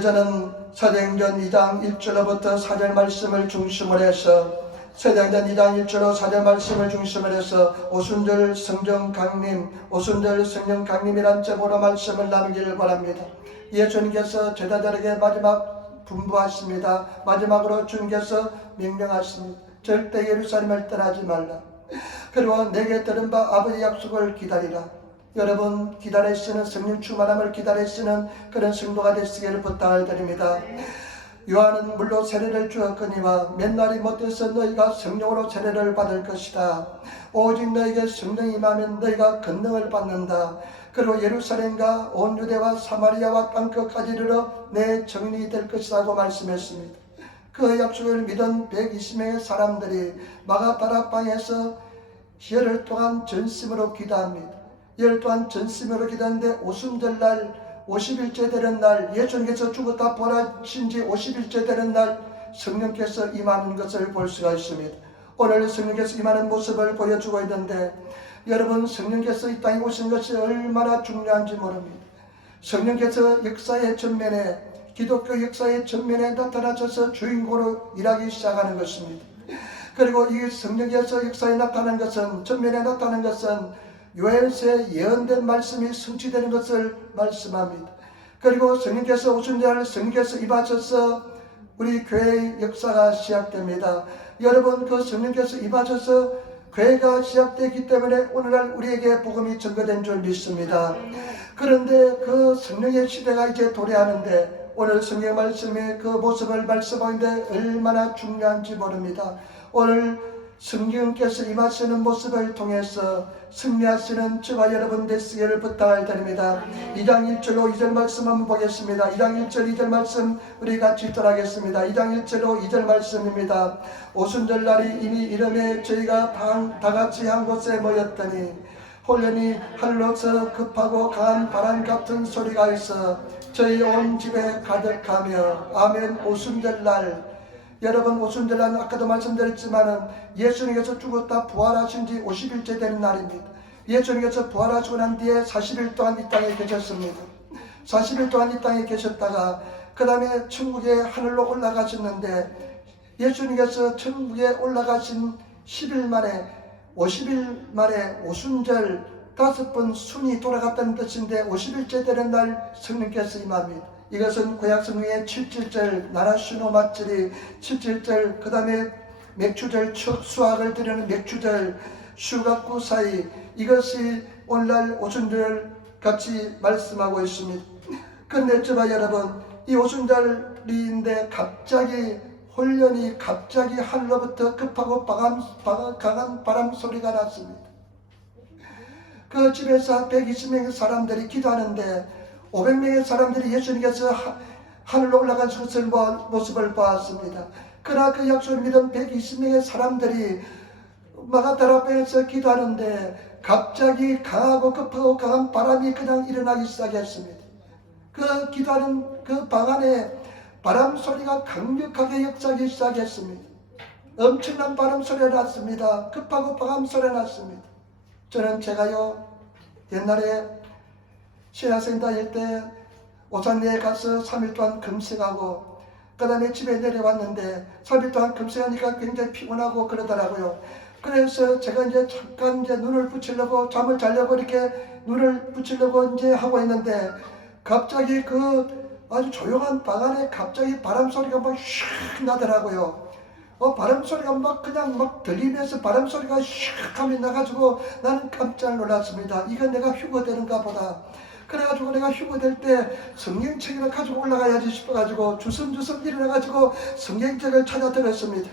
저는 사도행전 2장 1절로부터 4절 말씀을 중심으로 해서 사도행전 2장 1절로 4절 말씀을 중심으로 해서 오순절 성령 강림이란 제목으로 말씀을 나누기를 바랍니다. 예수님께서 제자들에게 마지막 분부하십니다. 마지막으로 주님께서 명령하십니다. 절대 예루살렘을 떠나지 말라. 그리고 내게 들은 바 아버지 약속을 기다리라. 여러분 기다리시는 성령 충만함을 기다리시는 그런 성도가 되시기를 부탁을 드립니다. 요한은 물로 세례를 주었거니와 몇 날이 못해서 너희가 성령으로 세례를 받을 것이다. 오직 너희에게 성령이 임하면 너희가 권능을 받는다. 그리고 예루살렘과 온 유대와 사마리아와 땅끝까지 이르러 내 증인이 될 것이라고 말씀했습니다. 그 약속을 믿은 120명의 사람들이 마가다락방에서 열흘 동안 전심으로 기도합니다. 열흘 동안 전심으로 기도하는데 오순절날 50일째 되는 날, 예수님께서 죽었다 부활하신 지 50일째 되는 날 성령께서 임하는 것을 볼 수가 있습니다. 오늘 성령께서 임하는 모습을 보여주고 있는데 여러분 성령께서 이 땅에 오신 것이 얼마나 중요한지 모릅니다. 성령께서 역사의 전면에, 기독교 역사의 전면에 나타나셔서 주인공으로 일하기 시작하는 것입니다. 그리고 이 성령께서 역사에 나타나는 것은, 전면에 나타나는 것은 요엘서에 예언된 말씀이 성취되는 것을 말씀합니다. 그리고 성령께서 오순절 성령께서 임하셔서 우리 교회의 역사가 시작됩니다. 여러분 그 성령께서 임하셔서 교회가 시작되기 때문에 오늘날 우리에게 복음이 전거된 줄 믿습니다. 그런데 그 성령의 시대가 이제 도래하는데 오늘 성경 말씀의 그 모습을 말씀하는데 얼마나 중요한지 모릅니다. 오늘 성령께서 임하시는 모습을 통해서 승리하시는 저와 여러분 되시기를 부탁을 드립니다. 2장 1절로 2절 말씀 한번 보겠습니다. 2장 1절 2절 말씀 우리 같이 읽도록하겠습니다. 2장 1절로 2절 말씀입니다. 오순절 날이 이미 이름에 저희가 다 같이 한 곳에 모였더니 홀련히 하늘로서 급하고 강한 바람 같은 소리가 있어 저희 온 집에 가득하며 아멘. 오순절 날, 여러분 오순절날 아까도 말씀드렸지만은 예수님께서 죽었다 부활하신 지 50일째 되는 날입니다. 예수님께서 부활하시고 난 뒤에 40일 동안 이 땅에 계셨습니다. 40일 동안 이 땅에 계셨다가 그 다음에 천국에 하늘로 올라가셨는데 예수님께서 천국에 올라가신 10일 만에 50일 만에 오순절 5번 순이 돌아갔다는 뜻인데 50일째 되는 날 성령께서 임합니다. 이것은 구약성경의 77절 나라슈노 맞절이 77절, 그 다음에 맥추절 수확을 드리는 맥추절 슈갑구 사이, 이것이 오늘날 오순절 같이 말씀하고 있습니다. 그런데 저와 여러분 이 오순절인데 갑자기 홀련히 갑자기 하늘로부터 급하고 강한 바람 소리가 났습니다. 그 집에서 120명의 사람들이 기도하는데 500명의 사람들이 예수님께서 하늘로 올라가신 모습을 보았습니다. 그러나 그 약속을 믿은 120명의 사람들이 마가다락방에서 기도하는데 갑자기 강하고 급하고 강한 바람이 그냥 일어나기 시작했습니다. 그 기도하는 그 방 안에 바람 소리가 강력하게 역사하기 시작했습니다. 엄청난 바람 소리가 났습니다. 급하고 바람 소리가 났습니다. 저는 제가요 옛날에 신학생 다닐 때 오산리에 가서 3일 동안 금식하고 그 다음에 집에 내려왔는데 3일 동안 금식하니까 굉장히 피곤하고 그러더라고요. 그래서 제가 이제 잠깐 이제 눈을 붙이려고 잠을 자려고 이렇게 눈을 붙이려고 이제 하고 있는데 갑자기 그 아주 조용한 방 안에 갑자기 바람 소리가 막 슉 나더라고요. 바람 소리가 막 그냥 막 들리면서 바람 소리가 슉 하며 나가지고 나는 깜짝 놀랐습니다. 이건 내가 휴거되는가 보다. 그래가지고 내가 휴거될 때 성경책을 가지고 올라가야지 싶어가지고 주섬주섬 일어나가지고 성경책을 찾아 들었습니다.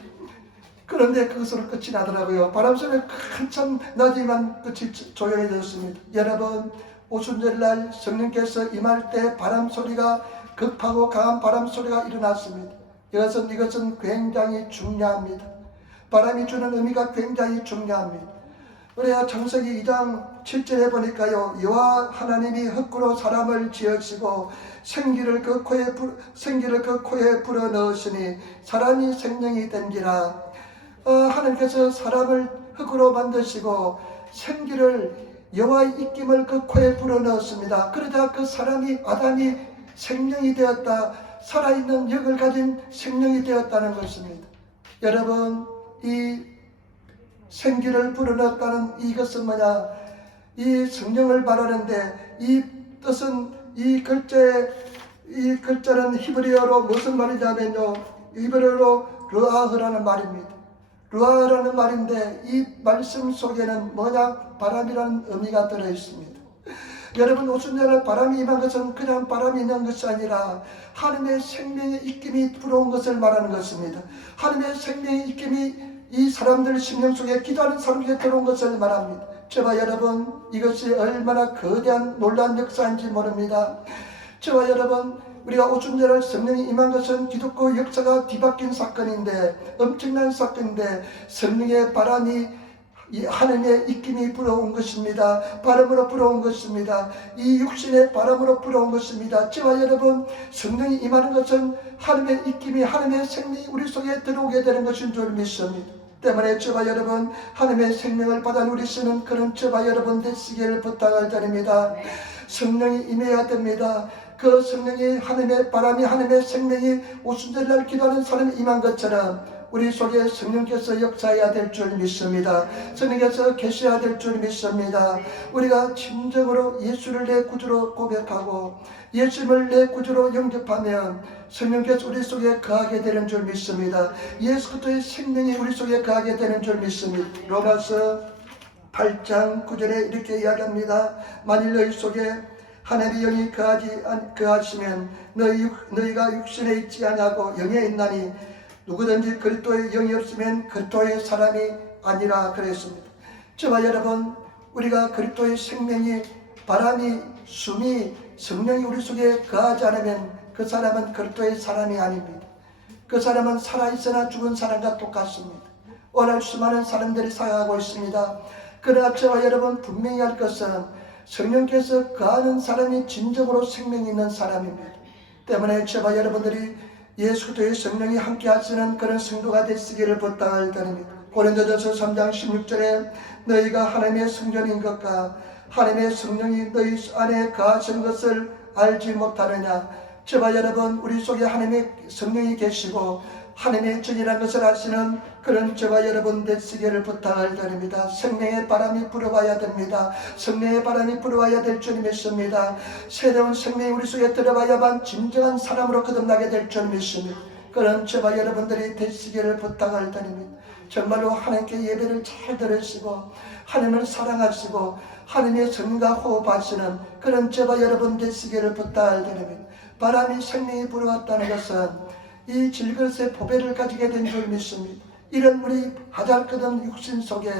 그런데 그것으로 끝이 나더라고요. 바람소리가 한참 나지만 끝이 조용해졌습니다. 여러분 오순절날 성령께서 임할 때 바람소리가 급하고 강한 바람소리가 일어났습니다. 이것은 굉장히 중요합니다. 바람이 주는 의미가 굉장히 중요합니다. 그래야 창세기 2장 7절에 보니까요, 여호와 하나님이 흙으로 사람을 지으시고 생기를 그 코에 불어 넣으시니 사람이 생명이 된지라. 하나님께서 사람을 흙으로 만드시고 생기를 여호와의 입김을 그 코에 불어 넣었습니다. 그러자 그 사람이 아담이 생명이 되었다. 살아있는 역을 가진 생명이 되었다는 것입니다. 여러분, 이 생기를 불어넣었다는 이것은 뭐냐? 이 성령을 말하는데 이 뜻은 이 글자는 히브리어로 무슨 말이냐면요, 히브리어로 르아흐라는 말입니다. 르아흐라는 말인데 이 말씀 속에는 뭐냐? 바람이라는 의미가 들어있습니다. 여러분, 오순절날 바람이 임한 것은 그냥 바람이 있는 것이 아니라 하나님의 생명의 입김이 불어온 것을 말하는 것입니다. 하나님의 생명의 입김이 이 사람들 심령 속에, 기도하는 사람에게 들어온 것을 말합니다. 저와 여러분, 이것이 얼마나 거대한 놀라운 역사인지 모릅니다. 저와 여러분, 우리가 오순절날 성령이 임한 것은 기독교 역사가 뒤바뀐 사건인데, 엄청난 사건인데, 성령의 바람이 하나님의 입김이 불어온 것입니다. 바람으로 불어온 것입니다. 이 육신의 바람으로 불어온 것입니다. 저와 여러분, 성령이 임하는 것은 하나님의 입김이, 하나님의 생명이 우리 속에 들어오게 되는 것인 줄 믿습니다. 때문에 저와 여러분, 하나님의 생명을 받아 누리시는 그런 저와 여러분 되시기를 부탁을 드립니다. 성령이 임해야 됩니다. 그 성령이, 하나님의 바람이, 하나님의 생명이 오순절날 기도하는 사람이 임한 것처럼 우리 속에 성령께서 역사해야 될 줄 믿습니다. 성령께서 계셔야 될 줄 믿습니다. 우리가 진정으로 예수를 내 구주로 고백하고 예수님을 내 구주로 영접하면 성령께서 우리 속에 거하게 되는 줄 믿습니다. 예수 그리스도의 생명이 우리 속에 거하게 되는 줄 믿습니다. 로마서 8장 9절에 이렇게 이야기합니다. 만일 너희 속에 하나님의 영이 거하시면 너희가 육신에 있지 아니하고 영에 있나니 누구든지 그리스도의 영이 없으면 그리스도의 사람이 아니라 그랬습니다. 저와 여러분, 우리가 그리스도의 생명이, 바람이, 숨이, 성령이 우리 속에 거하지 않으면 그 사람은 그리스도의 사람이 아닙니다. 그 사람은 살아있으나 죽은 사람과 똑같습니다. 오늘 수많은 사람들이 살아가고 있습니다. 그러나 저와 여러분, 분명히 할 것은 성령께서 거하는 사람이 진정으로 생명이 있는 사람입니다. 때문에 저와 여러분들이 예수 그리스도의 성령이 함께 하시는 그런 성도가 되시기를 부탁을 드립니다. 고린도전서 3장 16절에 너희가 하나님의 성전인 것과 하나님의 성령이 너희 안에 거하신 것을 알지 못하느냐. 저와 여러분, 우리 속에 하나님의 성령이 계시고 하나님의 전이라는 것을 아시는 그런 저와 여러분 되시기를 부탁을 드립니다. 생명의 바람이 불어와야 됩니다. 성령의 바람이 불어와야 될 줄 믿습니다. 새로운 생명이 우리 속에 들어와야만 진정한 사람으로 거듭나게 될 줄 믿습니다. 그런 저와 여러분들이 되시기를 부탁을 드립니다. 정말로 하나님께 예배를 잘 들으시고 하나님을 사랑하시고 하나님의 성령과 호흡하시는 그런 저와 여러분 되시기를 부탁을 드립니다. 바람이 생명이 불어왔다는 것은 이 질그릇의 보배를 가지게 된 줄 믿습니다. 이런 우리 하잘것없는 육신 속에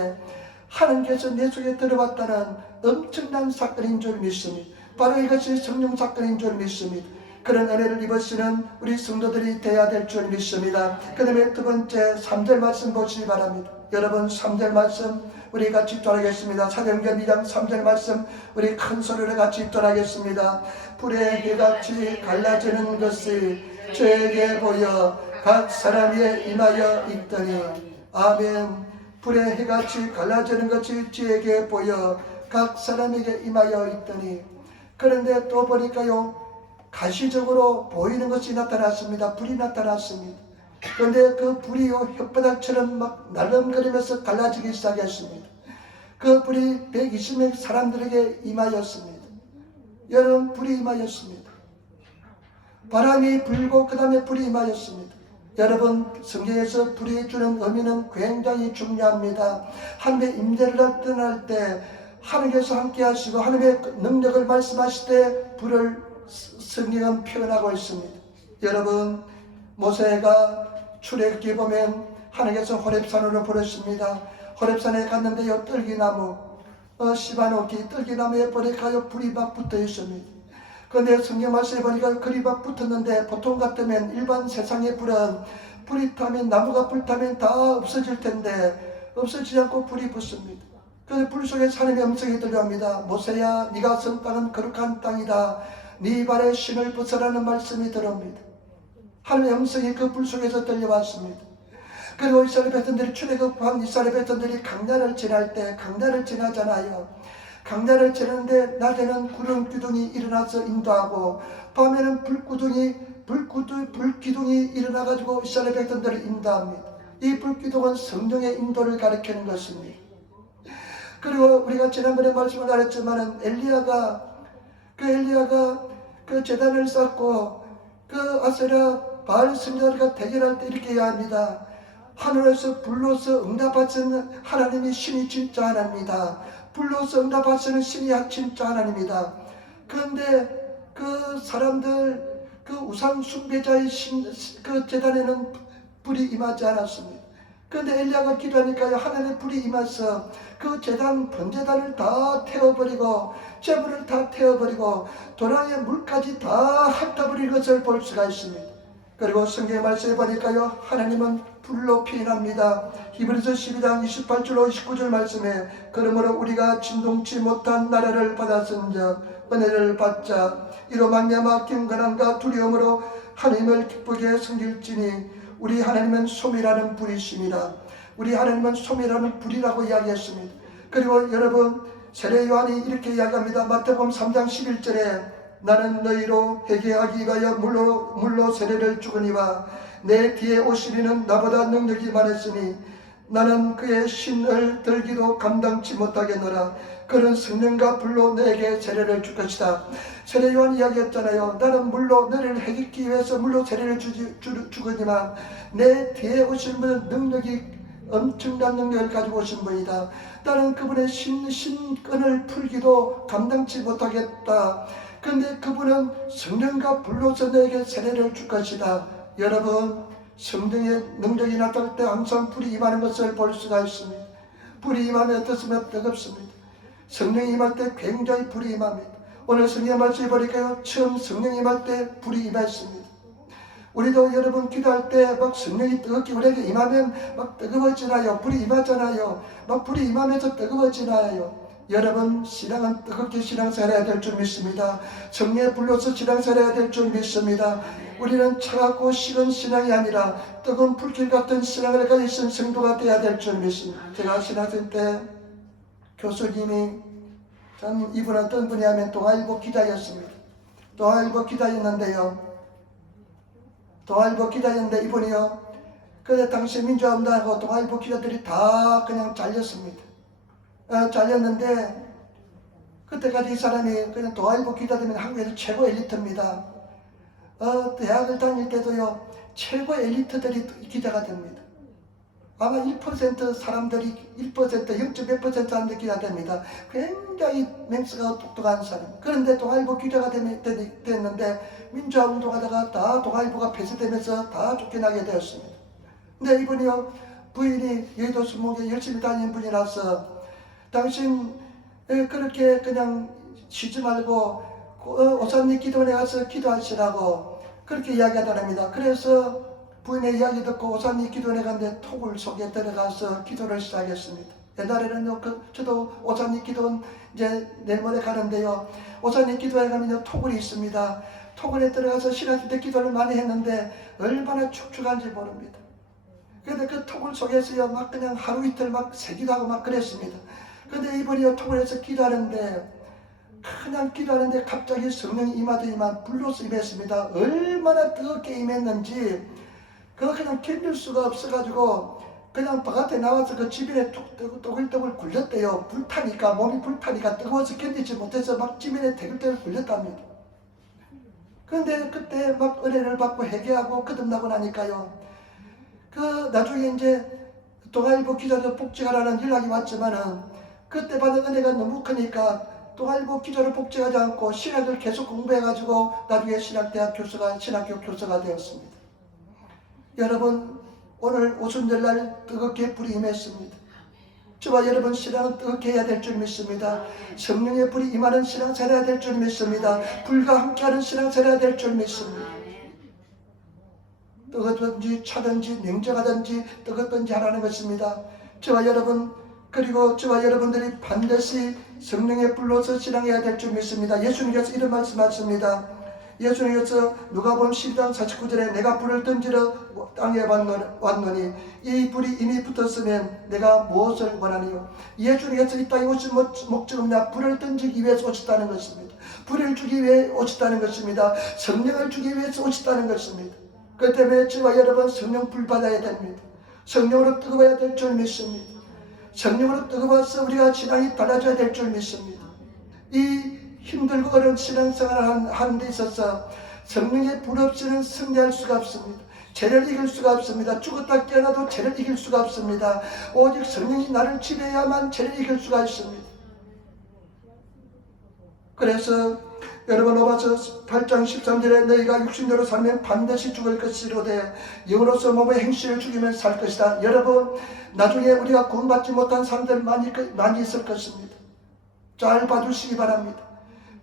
하나님께서 내 속에 들어왔다는 엄청난 사건인 줄 믿습니다. 바로 이것이 성령 사건인 줄 믿습니다. 그런 은혜를 입으시는 우리 성도들이 되어야 될 줄 믿습니다. 그 다음에 두 번째 3절 말씀 보시기 바랍니다. 여러분, 3절 말씀 우리 같이 읽도록하겠습니다. 사도행전 2장 3절 말씀 우리 큰 소리로 같이 읽도록하겠습니다. 불의 해같이 갈라지는 것이 저에게 보여 각 사람에 임하여 있더니. 아멘. 불의 해같이 갈라지는 것이 저에게 보여 각 사람에게 임하여 있더니. 그런데 또 보니까요, 가시적으로 보이는 것이 나타났습니다. 불이 나타났습니다. 그런데 그 불이요, 혓바닥처럼 막 날름거리면서 갈라지기 시작했습니다. 그 불이 120명 사람들에게 임하였습니다. 여러분, 불이 임하였습니다. 바람이 불고 그 다음에 불이 임하였습니다. 여러분, 성경에서 불이 주는 의미는 굉장히 중요합니다. 하나님의 임재를 나타날 때 하나님께서 함께 하시고 하나님의 능력을 말씀하실 때 불을 성경은 표현하고 있습니다. 여러분, 모세가 출애굽기 보면 하나님께서 호렙산으로 부르십니다. 호렙산에 갔는데요, 떨기나무, 시바노기 떨기나무에 보니까요, 불이 막 붙어 있습니다. 그런데 성경 말씀에 보니까 불이 막 붙었는데, 보통 같으면 일반 세상의 불은 불이 타면, 나무가 불타면 다 없어질 텐데 없어지지 않고 불이 붙습니다. 그 불 속에 하나님의 음성이 들려옵니다. 모세야, 네가 선 땅은 거룩한 땅이다. 네 발에 신을 벗으라는 말씀이 들어옵니다. 하나님의 음성이 그 불 속에서 들려왔습니다. 그리고 이스라엘 백성들이 출애굽한 이스라엘 백성들이 강야를 지날 때, 강야를 지나잖아요. 강야를 지는데 낮에는 구름 기둥이 일어나서 인도하고 밤에는 불기둥이 불기둥이 일어나가지고 이스라엘 백성들을 인도합니다. 이 불기둥은 성령의 인도를 가리키는 것입니다. 그리고 우리가 지난번에 말씀을 나눴지만은 엘리야가 그 제단을 쌓고 그 아세라 바알 선지자들과 대결할 때 이렇게 해야 합니다. 하늘에서 불로서 응답하시는 하나님이 신이 진짜 하나님이다. 불로서 응답하시는 신이 진짜 하나님이다. 그런데 그 사람들 그 우상 숭배자의 그 제단에는 불이 임하지 않았습니다. 그런데 엘리야가 기도하니까요, 하늘의 불이 임해서 그 제단, 번제단을 다 태워버리고 제물을 다 태워버리고 도랑의 물까지 다 핥아버린 것을 볼 수가 있습니다. 그리고 성경의 말씀에 보니까요, 하나님은 불로 피인합니다. 히브리서 12장 28절 29절 말씀에 그러므로 우리가 진동치 못한 나라를 받았은즉 은혜를 받자 이로 말미암아 경건함과 두려움으로 하나님을 기쁘게 섬길지니 우리 하나님은 소미라는 불이십니다. 우리 하나님은 소미라는 불이라고 이야기했습니다. 그리고 여러분, 세례 요한이 이렇게 이야기합니다. 마태복음 3장 11절에 나는 너희로 회개하기 위하여 물로 세례를 주거니와 내 뒤에 오시리는 나보다 능력이 많으시니 나는 그의 신을 들기도 감당치 못하겠노라. 그는 성령과 불로 내게 세례를 줄 것이다. 세례 요한 이야기했잖아요. 나는 물로 너를 해결하기 위해서 물로 세례를 주거니와 내 뒤에 오신 분은 능력이 엄청난 능력을 가지고 오신 분이다. 나는 그분의 신끈을 풀기도 감당치 못하겠다. 그런데 그분은 성령과 불로서 너에게 세례를 줄 것이다. 여러분, 성령의 능력이 나타날 때 항상 불이 임하는 것을 볼 수가 있습니다. 불이 임하면 어떻습니까? 뜨겁습니다. 성령이 임할 때 굉장히 불이 임합니다. 오늘 성령의 말씀을 보니까요, 처음 성령이 임할 때 불이 임했습니다. 우리도 여러분 기도할 때 막 성령이 뜨겁게 우리에게 임하면 막 뜨거워지나요? 불이 임하잖아요. 막 불이 임하면서 뜨거워지나요? 여러분, 신앙은 뜨겁게 신앙생활해야 될 줄 믿습니다. 성령의 불로서 신앙생활해야 될 줄 믿습니다. 우리는 차갑고 식은 신앙이 아니라 뜨거운 불길 같은 신앙을 가지신 성도가 되어야 될 줄 믿습니다. 제가 신학생 때 교수님이 참 이분 어떤 분이 하면 동아일보 기자였습니다. 동아일보 기자였는데 이분이요, 그때 당시 민주화운동하고 동아일보 기자들이 다 그냥 잘렸습니다. 잘렸는데 그때까지 이 사람이 그냥 동아일보 기자 되면 한국에서 최고 엘리트입니다. 대학을 다닐 때도요, 최고 엘리트들이 기자가 됩니다. 아마 1% 사람들이 0.몇% 사람들이 기자가 됩니다. 굉장히 맹스가 똑똑한 사람. 그런데 동아일보 기자가 됐는데 민주화 운동하다가 다 동아일보가 폐쇄되면서 다 쫓겨나게 되었습니다. 근데 이분이요, 부인이 여의도 수목에 열심히 다니는 분이라서 당신 그렇게 그냥 쉬지 말고 오사님 기도원에 가서 기도하시라고 그렇게 이야기하더랍니다. 그래서 부인의 이야기 듣고 오사님 기도원에 갔는데 토굴 속에 들어가서 기도를 시작했습니다. 옛날에는 저도 오사님 기도원 이제 내일 모레 가는데요, 오사님 기도원에 가면 토굴이 있습니다. 토굴에 들어가서 신학교 때 기도를 많이 했는데 얼마나 축축한지 모릅니다. 그런데 그 토굴 속에서요, 막 그냥 하루 이틀 막 새기도 하고 막 그랬습니다. 그런데 이번에 토굴에서 기도하는데 그냥 기도하는데 갑자기 성령이 임하더니만 불로서 임했습니다. 얼마나 뜨겁게 임했는지 그거 그냥 견딜 수가 없어가지고 그냥 바깥에 나와서 그 지면에 또글또글 굴렸대요. 불타니까, 몸이 불타니까 뜨거워서 견디지 못해서 막 지면에 대글대글 굴렸답니다. 그런데 그때 막 은혜를 받고 회개하고 거듭나고 나니까요, 그 나중에 이제 동아일보 기자도 복직하라는 연락이 왔지만은 그때 받은 은혜가 너무 크니까 동아일보 기자를 복직하지 않고 신학을 계속 공부해가지고 나중에 신학교 교수가 되었습니다. 여러분, 오늘 오순절날 뜨겁게 불이 임했습니다. 저와 여러분, 신앙은 뜨겁게 해야 될 줄 믿습니다. 성령의 불이 임하는 신앙 살아야 될 줄 믿습니다. 불과 함께하는 신앙 살아야 될 줄 믿습니다. 뜨겁든지 차든지 냉정하든지 뜨겁든지 하라는 것입니다. 저와 여러분, 그리고 저와 여러분들이 반드시 성령의 불로서 신앙해야 될 줄 믿습니다. 예수님께서 이런 말씀하십니다. 예수님께서 누가복음 12장 49절에 내가 불을 던지러 땅에 왔노니 이 불이 이미 붙었으면 내가 무엇을 원하니요? 예수님께서 이 땅에 오신 목적은 불을 던지기 위해서 오셨다는 것입니다. 불을 주기 위해 오셨다는 것입니다. 성령을 주기 위해서 오셨다는 것입니다. 그 때문에 저와 여러분 성령 불 받아야 됩니다. 성령으로 뜨거워야 될 줄 믿습니다. 성령으로 뜨거워서 우리가 신앙이 달라져야 될 줄 믿습니다. 이 힘들고 어려운 신앙생활을 하는 데 있어서 성령의 불 없이는 승리할 수가 없습니다. 죄를 이길 수가 없습니다. 죽었다 깨어나도 죄를 이길 수가 없습니다. 오직 성령이 나를 지배해야만 죄를 이길 수가 있습니다. 그래서 여러분 로마서 8장 13절에 너희가 육신대로 살면 반드시 죽을 것이로되 영으로서 몸의 행실을 죽이면 살 것이다. 여러분 나중에 우리가 구원받지 못한 사람들 많이 있을 것입니다. 잘 봐주시기 바랍니다.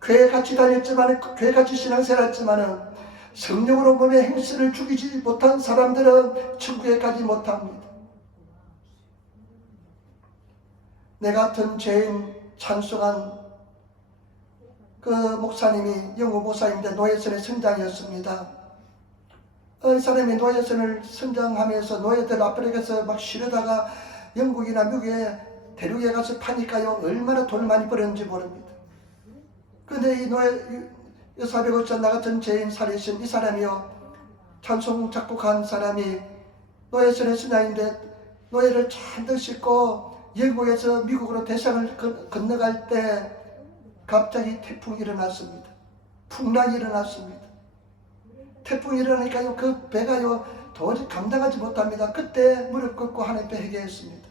교회 같이 다녔지만 교회 같이 신앙생활 했지만 성령으로 몸의 행실을 죽이지 못한 사람들은 천국에 가지 못합니다. 내 같은 죄인 찬송한 그 목사님이 영국 목사인데 노예선의 선장이었습니다. 이 사람이 노예선을 선장하면서 노예들 아프리카에서 막 쉬려다가 영국이나 미국에 대륙에 가서 파니까요 얼마나 돈을 많이 벌었는지 모릅니다. 그런데 이 노예 여사백오천 나 같은 죄인 살이신 이 사람이요 찬송 작곡한 사람이 노예선의 선장인데 노예를 잔뜩 싣고 영국에서 미국으로 대상을 건너갈 때 갑자기 태풍이 일어났습니다. 풍랑이 일어났습니다. 태풍이 일어나니까요 그 배가요 도저히 감당하지 못합니다. 그때 무릎 꿇고 하나님께 회개했습니다.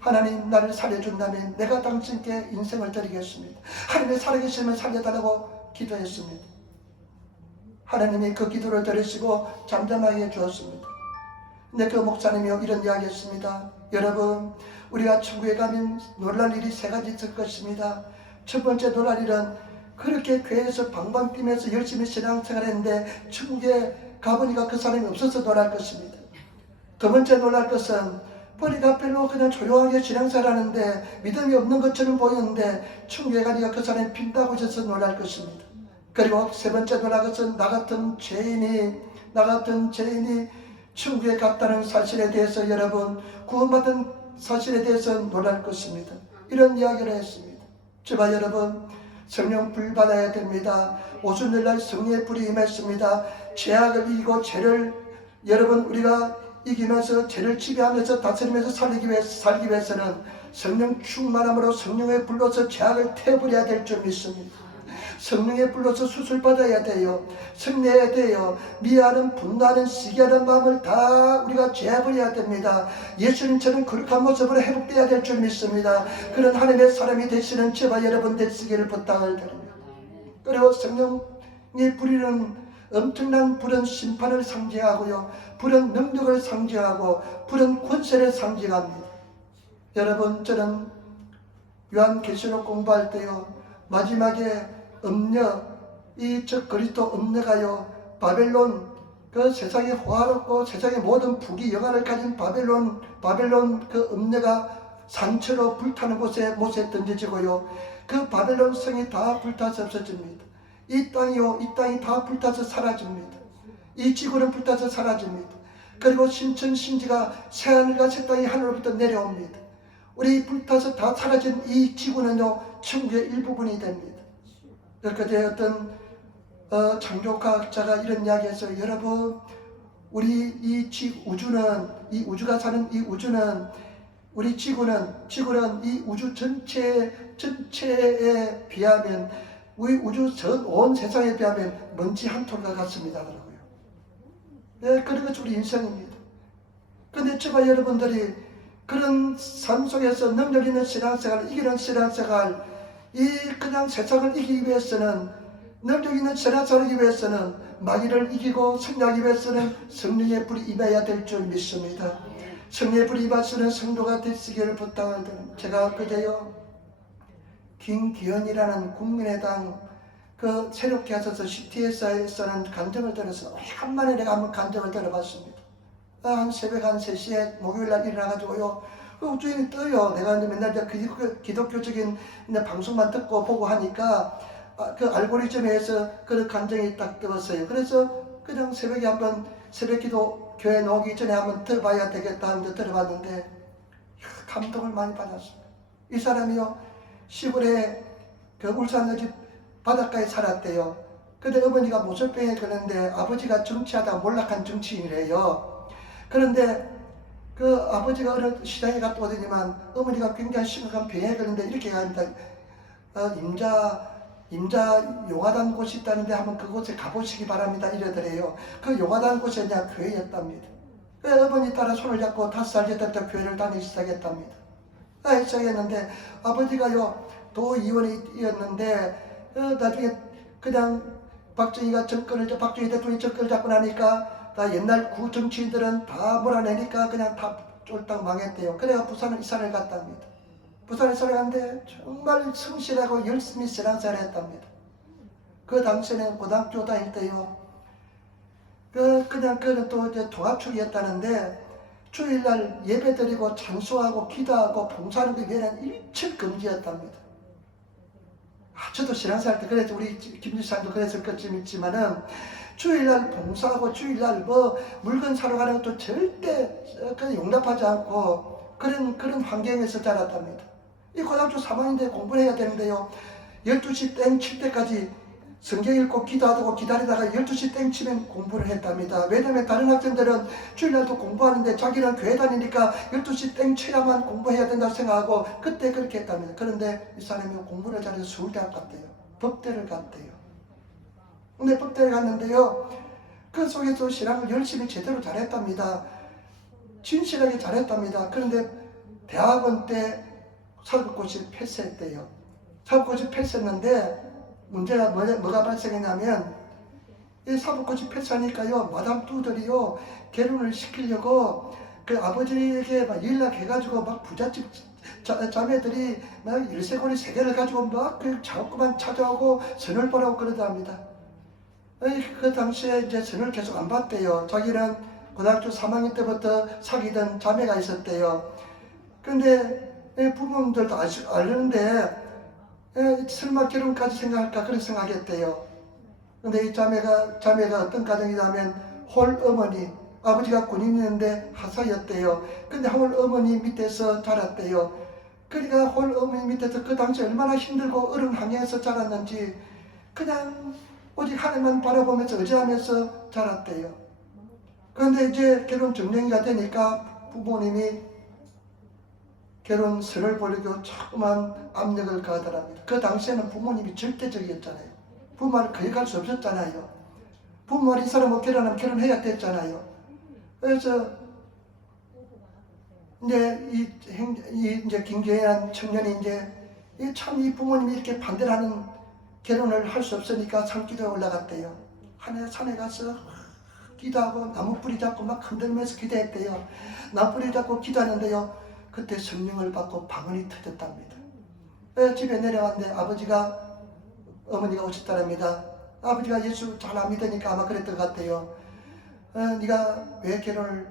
하나님 나를 살려준다면 내가 당신께 인생을 드리겠습니다. 하나님의 살아계시면 살려달라고 기도했습니다. 하나님이 그 기도를 들으시고 잠잠하게 해주었습니다. 근데 그 목사님이 이런 이야기 했습니다. 여러분 우리가 천국에 가면 놀랄 일이 세 가지 있을 것입니다. 첫 번째 놀랄 일은 그렇게 교회에서 방방 뛰면서 열심히 신앙생활 했는데 천국에 가보니까 그 사람이 없어서 놀랄 것입니다. 두 번째 놀랄 것은 보니까 별로 그냥 조용하게 신앙생활 하는데 믿음이 없는 것처럼 보이는데 천국에 가니까 그 사람이 빈다고 해서 놀랄 것입니다. 그리고 세 번째 놀랄 것은 나 같은 죄인이 천국에 갔다는 사실에 대해서 여러분 구원받은 사실에 대해서 놀랄 것입니다. 이런 이야기를 했습니다. 제발 여러분 성령 불 받아야 됩니다. 오순절날 성령의 불이 임했습니다. 죄악을 이기고 죄를 여러분 우리가 이기면서 죄를 지배하면서 다스리면서 살기 위해서는 성령 충만함으로 성령의 불로서 죄악을 태워버려야 될 줄 믿습니다. 성령의 불로서 수술받아야 돼요. 승리해야 돼요. 미워하는 분노하는 시기하는 마음을 다 우리가 제어버려야 됩니다. 예수님처럼 거룩한 모습으로 회복돼야 될 줄 믿습니다. 그런 하나님의 사람이 되시는 저와 여러분 되시기를 부탁을 드립니다. 그리고 성령의 불이는 엄청난 불은 심판을 상징하고요. 불은 능력을 상징하고 불은 권세를 상징합니다. 여러분 저는 요한계시록 공부할 때요. 마지막에 음녀, 이 저 그리스도 음녀가요 바벨론 그 세상에 호화롭고 세상의 모든 부귀 영화를 가진 바벨론 그 음녀가 상처로 불타는 곳에 못에 던져지고요 그 바벨론 성이 다 불타서 없어집니다. 이 땅이 다 불타서 사라집니다. 이 지구는 불타서 사라집니다. 그리고 신천신지가 새하늘과 새 땅이 하늘로부터 내려옵니다. 우리 불타서 다 사라진 이 지구는요 천국의 일부분이 됩니다. 그때 어떤 창조과학자가 이런 이야기해서 여러분 우리 이 우주가 사는 이 우주는 우리 지구는 이 우주 전체에 비하면 우리 우주 전 온 세상에 비하면 먼지 한 톨과 같습니다. 그러고요. 네, 그런 것이 우리 인생입니다. 그런데 저와 여러분들이 그런 삶 속에서 능력 있는 신앙생활, 이기는 신앙생활, 이 그냥 세상을 이기기 위해서는 능력 있는 신앙생활을 하기 위해서는 마귀를 이기고 승리하기 위해서는 성령의 불이 임해야 될 줄 믿습니다. 성령의 불이 임하시는 성도가 되시기를 부탁을 드립니다. 제가 그제요 김기현이라는 국민의당 그 새롭게 하셔서 CTS에서는 간증을 들어서 오래간만에 내가 한번 간증을 들어봤습니다. 한 새벽 한 3시에 목요일날 일어나가지고요 주인이 떠요. 내가 맨날 기독교적인 방송만 듣고 보고 하니까 그 알고리즘에서 그런 간증이 딱 뜨었어요. 그래서 그냥 새벽에 한번 새벽기도 교회 나오기 전에 한번 들어봐야 되겠다 하면서 들어봤는데 감동을 많이 받았습니다. 이 사람이요 시골에 그 울산의 집 바닷가에 살았대요. 근데 어머니가 모sor병에 걸렸는데 아버지가 정치하다가 몰락한 정치인이래요. 그런데 그 아버지가 어느 시장에 갔다 오더니만 어머니가 굉장히 심각한 병에 걸렸는데 이렇게 합니다. 임자 용화단 곳이 있다는데 한번 그곳에 가보시기 바랍니다. 이러더래요. 그 용화단 곳이 그냥 교회였답니다. 그 어머니 따라 손을 잡고 5살 때부터 교회를 다니기 시작했답니다. 시작했는데 아버지가요 도의원이었는데 나중에 그냥 박정희 대통령이 정권을 잡고 나니까 다 옛날 구정치인들은 다 몰아내니까 그냥 다 쫄딱 망했대요. 그래가 부산을 이사를 갔답니다. 부산에 이사를 갔는데 정말 성실하고 열심히 신앙생활을 했답니다. 그 당시에는 고등학교 다닐 때요. 그는 또 이제 통합축이었다는데 주일날 예배드리고 찬송하고 기도하고 봉사하는 게 외에는 일체 금지였답니다. 저도 신앙생활 때 그랬죠. 우리 김지사님도 그랬을 것쯤 있지만은 주일날 봉사하고 주일날 뭐 물건 사러 가는 것도 절대 용납하지 않고 그런 환경에서 자랐답니다. 이 고등학교 3학년인데 공부를 해야 되는데요. 12시 땡 칠 때까지 성경 읽고 기도하고 기다리다가 12시 땡 치면 공부를 했답니다. 왜냐하면 다른 학생들은 주일날도 공부하는데 자기는 교회 다니니까 12시 땡 쳐야만 공부해야 된다고 생각하고 그때 그렇게 했답니다. 그런데 이 사람이 공부를 잘해서 서울대학 갔대요. 법대를 갔대요. 근데 법대를 갔는데요. 그 속에서 신앙을 열심히 제대로 잘했답니다. 진실하게 잘했답니다. 그런데 대학원 때 사법고시 패스했대요. 사법고시 패스했는데 문제가 뭐가 발생했냐면 이 사법고시 패스하니까요 마담 뚜들이요 결혼을 시키려고 그 아버지에게 막 연락해가지고 막 부잣집 자매들이 막 일세고리 3개를 가지고 막 그 자꾸만 찾아오고 선을 보라고 그러답니다. 그 당시에 이제 선을 계속 안 봤대요. 자기는 고등학교 3학년 때부터 사귀던 자매가 있었대요. 근데 부모님들도 아는데 설마 결혼까지 생각할까 그런 생각했대요. 근데 이 자매가 어떤 가정이냐면 홀 어머니, 아버지가 군인이었는데 하사였대요. 근데 홀 어머니 밑에서 자랐대요. 그러니까 홀 어머니 밑에서 그 당시 얼마나 힘들고 어려운 환경에서 자랐는지 그냥 오직 하나님만 바라보면서 의지하면서 자랐대요. 그런데 이제 결혼 정년기가 되니까 부모님이 결혼선을 보려고 자꾸만 압력을 가하더랍니다. 그 당시에는 부모님이 절대적이었잖아요. 부모를 거역할 수 없었잖아요. 부모를 이 사람하고 결혼하면 결혼해야 됐잖아요. 그래서 이제 김경현 청년이 이제 참 이 부모님이 이렇게 반대를 하는 결혼을 할 수 없으니까 산기도에 올라갔대요. 산에 가서 기도하고 나무 뿌리 잡고 막 흔들면서 기도했대요. 나무 뿌리 잡고 기도하는데요. 그때 성령을 받고 방언이 터졌답니다. 집에 내려왔는데 어머니가 오셨다랍니다. 아버지가 예수 잘 안 믿으니까 아마 그랬던 것 같아요. 네가 왜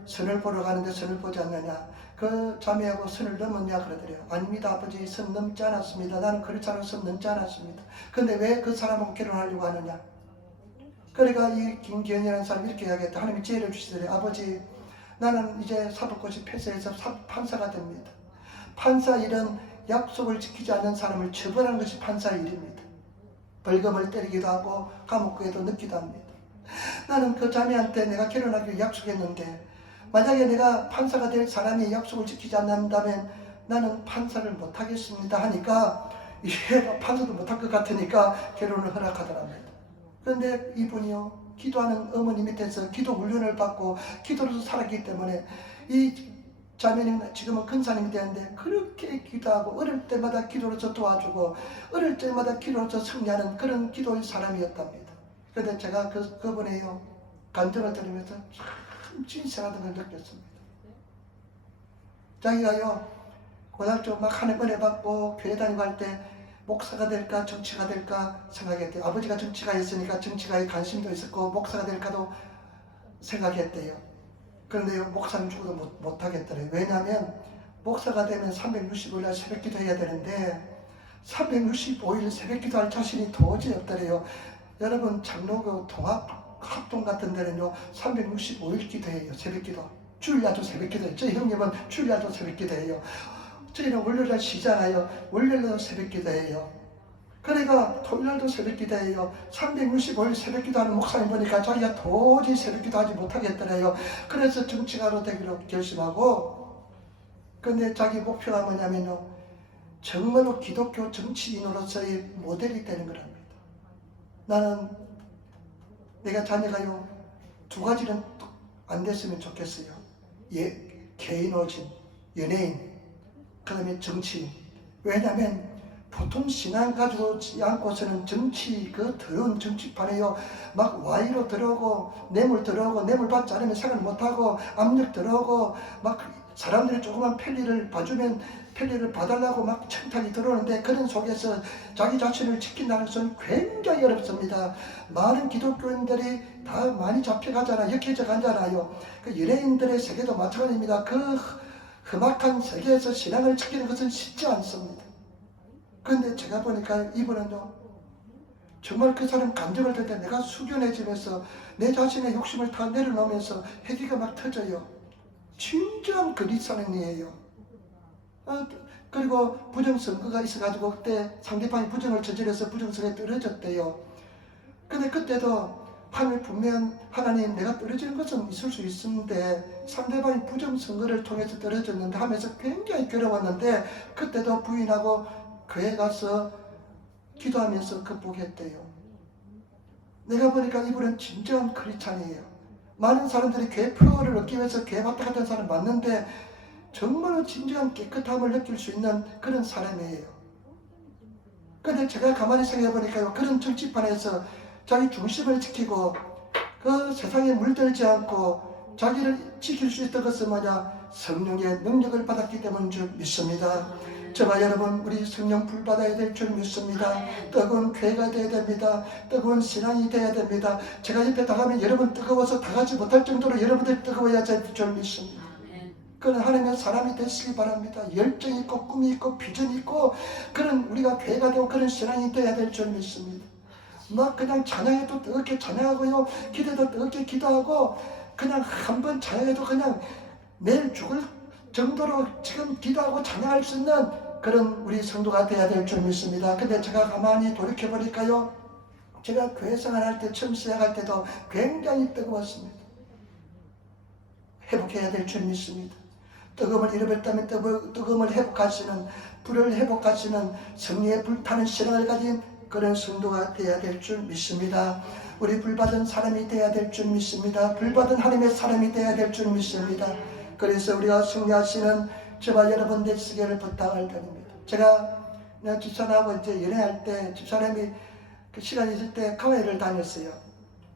선을 보러 가는데 선을 보지 않느냐? 그 자매하고 선을 넘었냐 그러더래요. 아닙니다 아버지, 선 넘지 않았습니다. 나는 그렇지 않아서 선 넘지 않았습니다. 근데 왜 그 사람하고 결혼하려고 하느냐? 그러니까 이 김기현이라는 사람이 이렇게 이야기했다. 하나님이 지혜를 주시더래요. 아버지, 나는 이제 사법고시 패스해서 판사가 됩니다. 판사 일은 약속을 지키지 않는 사람을 처벌하는 것이 판사 일입니다. 벌금을 때리기도 하고 감옥구에도 넣기도 합니다. 나는 그 자매한테 내가 결혼하기로 약속했는데 만약에 내가 판사가 될 사람이 약속을 지키지 않는다면 나는 판사를 못하겠습니다 하니까 이게 판사도 못할 것 같으니까 결혼을 허락하더랍니다. 그런데 이분이요 기도하는 어머니 밑에서 기도 훈련을 받고 기도로서 살았기 때문에 이 자매는 지금은 근사님이 되는데 그렇게 기도하고 어릴 때마다 기도로서 도와주고 어릴 때마다 기도로서 승리하는 그런 기도의 사람이었답니다. 그런데 제가 그분에요 간증을 들으면서 참 진실하다는 걸 느꼈습니다. 자기가요 고등학교 막 하는 은혜 받고 교회 다니고 할 때 목사가 될까 정치가 될까 생각했대요. 아버지가 정치가였으니까 정치가에 관심도 있었고 목사가 될까도 생각했대요. 그런데 목사는 죽어도 못하겠더래요. 왜냐하면 목사가 되면 365일 새벽기도 해야 되는데 365일 새벽기도 할 자신이 도저히 없더래요. 여러분 장로교 합동 같은 데는요 365일 기도해요. 새벽기도. 주일날도 새벽기도해요. 저희 형님은 주일날도 새벽기도해요. 저희는 월요일날 쉬잖아요. 월요일날도 새벽기도해요. 그러니까 토요일도 새벽기도해요. 365일 새벽기도하는 목사님 보니까 자기가 도저히 새벽기도 하지 못하겠더래요. 그래서 정치가로 되기로 결심하고, 근데 자기 목표가 뭐냐면요, 정말로 기독교 정치인으로서의 모델이 되는 거랍니다. 나는 내가 자녀가요, 두 가지는 안 됐으면 좋겠어요. 개인오진, 연예인, 그 다음에 정치인. 왜냐하면 보통 신앙 가지고 않고서는 정치, 그 더러운 정치판에요, 막 와이로 들어오고, 뇌물 들어오고, 뇌물 받지 않으면 생각 못하고, 압력 들어오고, 막 사람들이 조그만 편리를 봐주면 편리를 봐달라고 막 청탁이 들어오는데, 그런 속에서 자기 자신을 지킨다는 것은 굉장히 어렵습니다. 많은 기독교인들이 다 많이 잡혀가잖아요. 역해져 가잖아요. 그 연예인들의 세계도 마찬가지입니다. 그 험악한 세계에서 신앙을 지키는 것은 쉽지 않습니다. 그런데 제가 보니까 이분은요, 정말 그 사람 감정을 들 때 내가 숙연해지면서 내 자신의 욕심을 다 내려놓으면서 회개가 막 터져요. 진정한 그리스도인이에요. 그리고 부정선거가 있어가지고 그때 상대방이 부정을 저질러서 부정선거에 떨어졌대요. 근데 그때도 하늘 분명 하나님, 내가 떨어지는 것은 있을 수 있는데 상대방이 부정선거를 통해서 떨어졌는데 하면서 굉장히 괴로웠는데, 그때도 부인하고 교회 가서 기도하면서 극복했대요. 내가 보니까 이분은 진정한 크리스찬이에요. 많은 사람들이 교회 표를 얻기 위해서 교회 왔다 갔다 하는 사람 맞는데 정말로 진정한 깨끗함을 느낄 수 있는 그런 사람이에요. 근데 제가 가만히 생각해 보니까요, 그런 정치판에서 자기 중심을 지키고 그 세상에 물들지 않고 자기를 지킬 수 있던 것은 뭐냐? 성령의 능력을 받았기 때문인 줄 믿습니다. 저와 여러분, 우리 성령 불 받아야 될 줄 믿습니다. 뜨거운 교회가 되어야 됩니다. 뜨거운 신앙이 되어야 됩니다. 제가 옆에 나가면 여러분 뜨거워서 나가지 못할 정도로 여러분들 뜨거워야 될 줄 믿습니다. 그런 하나님의 사람이 되시기 바랍니다. 열정이 있고 꿈이 있고 비전이 있고 그런 우리가 교회가 되고 그런 신앙이 되어야 될 줄 믿습니다. 막 그냥 찬양해도 뜨겁게 찬양하고요, 기도도 뜨겁게 기도하고, 그냥 한번 찬양해도 그냥 내일 죽을 정도로 지금 기도하고 찬양할 수 있는 그런 우리 성도가 되어야 될 줄 믿습니다. 근데 제가 가만히 돌이켜보니까요, 제가 교회 생활할 때 처음 시작할 때도 굉장히 뜨거웠습니다. 회복해야 될 줄 믿습니다. 뜨거움을 잃어버렸다면 뜨거움을 회복하시는, 불을 회복하시는 성령의 불타는 신앙을 가진 그런 성도가 되어야 될 줄 믿습니다. 우리 불받은 사람이 되어야 될 줄 믿습니다. 불받은 하나님의 사람이 되어야 될 줄 믿습니다. 그래서 우리가 승리하시는 저와 여러분 되시기를 부탁을 드립니다. 제가 집사람하고 이제 연애할 때 집사람이 그 시간이 있을 때 가회를 다녔어요.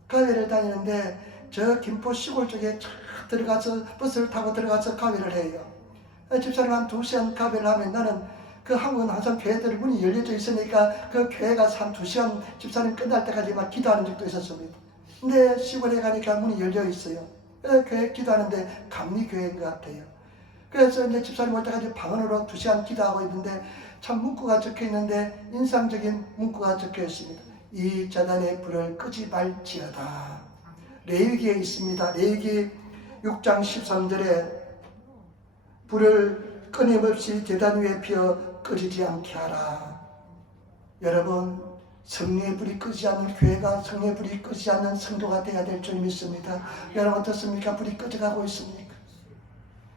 가회를 다니는데 저 김포 시골 쪽에 들어가서 버스를 타고 들어가서 가회를 해요. 집사람 한 2시간 가회를 하면 나는 그 한국은 항상 교회들 문이 열려져 있으니까 그 교회 가서 한 2시간 집사님 끝날 때까지 막 기도하는 적도 있었습니다. 근데 시골에 가니까 문이 열려 있어요. 교회 기도하는데 감리교회인 것 같아요. 그래서 이제 집사님 올 때까지 방언으로 2시간 기도하고 있는데 참 문구가 적혀 있는데 인상적인 문구가 적혀 있습니다. 이 재단의 불을 끄지 말지어다. 레위기에 있습니다. 레위기 6장 13절에 불을 끊임없이 재단 위에 피워 꺼지지 않게 하라. 여러분, 성령의 불이 끄지 않는 교회가, 성령의 불이 끄지 않는 성도가 되어야 될 줄 믿습니다. 여러분 어떻습니까? 불이 꺼져가고 있습니까?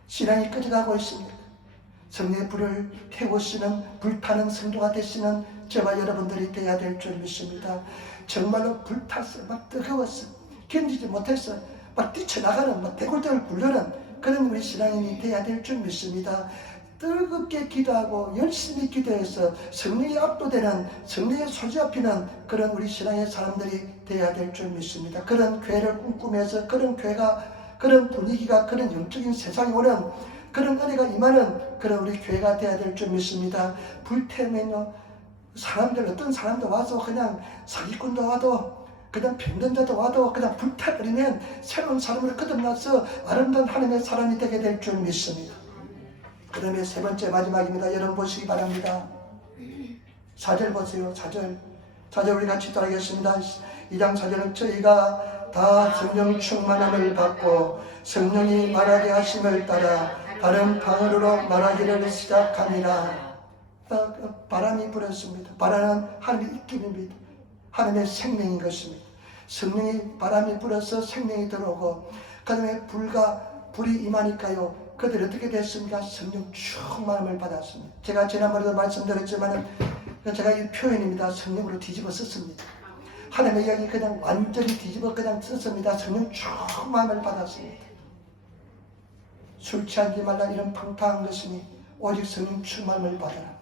신앙이 꺼져가고 있습니까? 성령의 불을 태우시는, 불타는 성도가 되시는 저와 여러분들이 되어야 될 줄 믿습니다. 정말로 불탔어요. 막 뜨거웠어요. 견디지 못했어요. 막 뛰쳐나가는, 막 대굴대굴 굴러는 그런 우리 신앙인이 되어야 될 줄 믿습니다. 뜨겁게 기도하고 열심히 기도해서 성령이 압도되는, 성령의 소지잡히는 그런 우리 신앙의 사람들이 되어야 될 줄 믿습니다. 그런 교회를 꿈꾸면서 그런 교회가, 그런 분위기가, 그런 영적인 세상에 오는 그런 은혜가 임하는 그런 우리 교회가 되어야 될 줄 믿습니다. 불태우면요, 사람들, 어떤 사람도 와서 그냥 사기꾼도 와도 그냥 병든자도 와도 그냥 불태버리면 새로운 사람으로 거듭나서 아름다운 하나님의 사람이 되게 될 줄 믿습니다. 그 다음에 세 번째 마지막입니다. 여러분 보시기 바랍니다. 4절 보세요. 4절 우리 같이 따라하겠습니다. 2장 4절은 저희가 다 성령 충만함을 받고 성령이 말하게 하심을 따라 다른 방언으로 말하기를 시작하니라. 바람이 불었습니다. 바람은 하나님의 입김입니다. 하나님의 생명인 것입니다. 성령이 바람이 불어서 생명이 들어오고 그 다음에 불이 임하니까요. 그들이 어떻게 됐습니까? 성령 충만함을 받았습니다. 제가 지난번에도 말씀드렸지만 제가 이 표현입니다. 성령으로 뒤집어 썼습니다. 하나님의 이야기 그냥 완전히 뒤집어 그냥 썼습니다. 성령 충만함을 받았습니다. 술 취하지 말라 이런 방탕한 것이니 오직 성령 충만함을 받아라.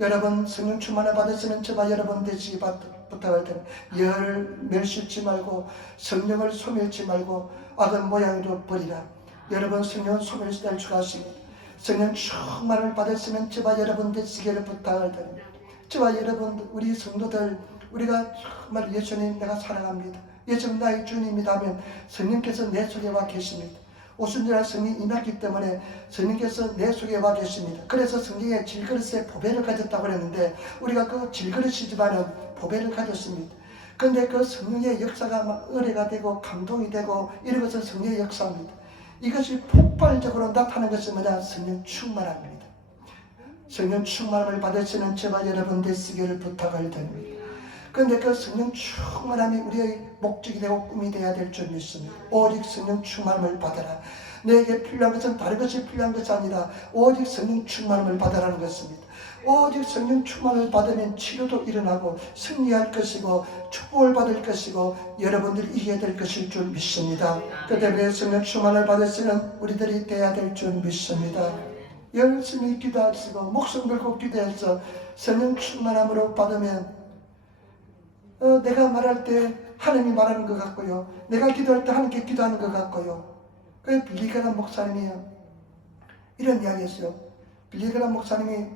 여러분 성령 충만함을 받았으면 저와 여러분 되시기 부탁할 때는 열 멸시지 말고 성령을 소멸치 말고 악은 모양으로 버리라. 여러분 성령은 소멸시될 수가 있습니다. 성령 충만함을 받았으면 저와 여러분 되시기를 부탁을 드립니다. 저와 여러분 우리 성도들 우리가 정말 예수님 내가 사랑합니다. 예수님 나의 주님이다 하면 성령께서 내 속에 와 계십니다. 오순절날 성령이 임했기 때문에 성령께서 내 속에 와 계십니다. 그래서 성령의 질그릇에 보배를 가졌다고 그랬는데 우리가 그 질그릇이지만은 보배를 가졌습니다. 그런데 그 성령의 역사가 막 의뢰가 되고 감동이 되고 이런 것은 성령의 역사입니다. 이것이 폭발적으로 나타나는 것은 뭐냐? 성령 충만함입니다. 성령 충만함을 받으시는 저와 여러분 되시기를 부탁을 드립니다. 그런데 그 성령 충만함이 우리의 목적이 되고 꿈이 되어야 될 줄 믿습니다. 오직 성령 충만함을 받아라. 내게 필요한 것은 다른 것이 필요한 것이 아니라 오직 성령 충만함을 받아라는 것입니다. 오직 성령 충만을 받으면 치료도 일어나고 승리할 것이고 축복을 받을 것이고 여러분들이 이기게 될 것일 줄 믿습니다. 그 때문에 성령 충만을 받으시는 우리들이 되어야 될 줄 믿습니다. 열심히 기도하시고 목숨 걸고 기도해서 성령 충만함으로 받으면 내가 말할 때 하나님이 말하는 것 같고요. 내가 기도할 때 하나님께 기도하는 것 같고요. 그 빌리그람 목사님이요. 이런 이야기했어요. 빌리그람 목사님이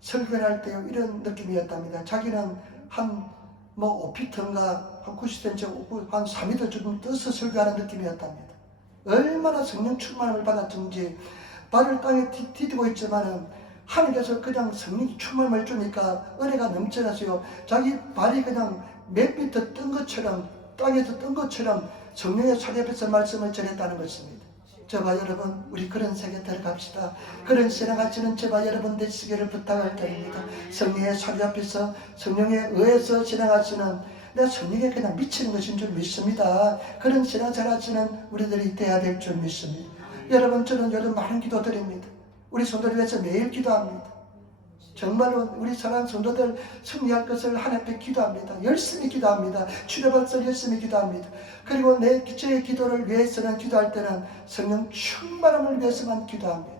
설교를 할 때요. 이런 느낌이었답니다. 자기는 한 5피트인가 한 90cm, 한 3m 정도 떠서 설교하는 느낌이었답니다. 얼마나 성령 충만함을 받았든지 발을 땅에 디디고 있지만은 하나님께서 그냥 성령 충만함을 주니까 은혜가 넘쳐나서요. 자기 발이 그냥 몇 미터 뜬 것처럼 땅에서 뜬 것처럼 성령의 사리 앞에서 말씀을 전했다는 것입니다. 저와 여러분 우리 그런 세계에 들어갑시다. 그런 신앙하시는 저와 여러분 되시기를 부탁을 드립니다. 성령의 사리 앞에서 성령에 의해서 신앙하시는 내가 성령에 그냥 미치는 것인 줄 믿습니다. 그런 신앙생활 하시는 우리들이 돼야 될 줄 믿습니다. 여러분 저는 요즘 많은 기도 드립니다. 우리 성도들 위해서 매일 기도합니다. 정말로 우리 사랑하는 성도들 승리할 것을 하나님 앞에 기도합니다. 열심히 기도합니다. 치료받을 열심히 기도합니다. 그리고 저의 기도를 위해서는 기도할 때는 성령 충만함을 위해서만 기도합니다.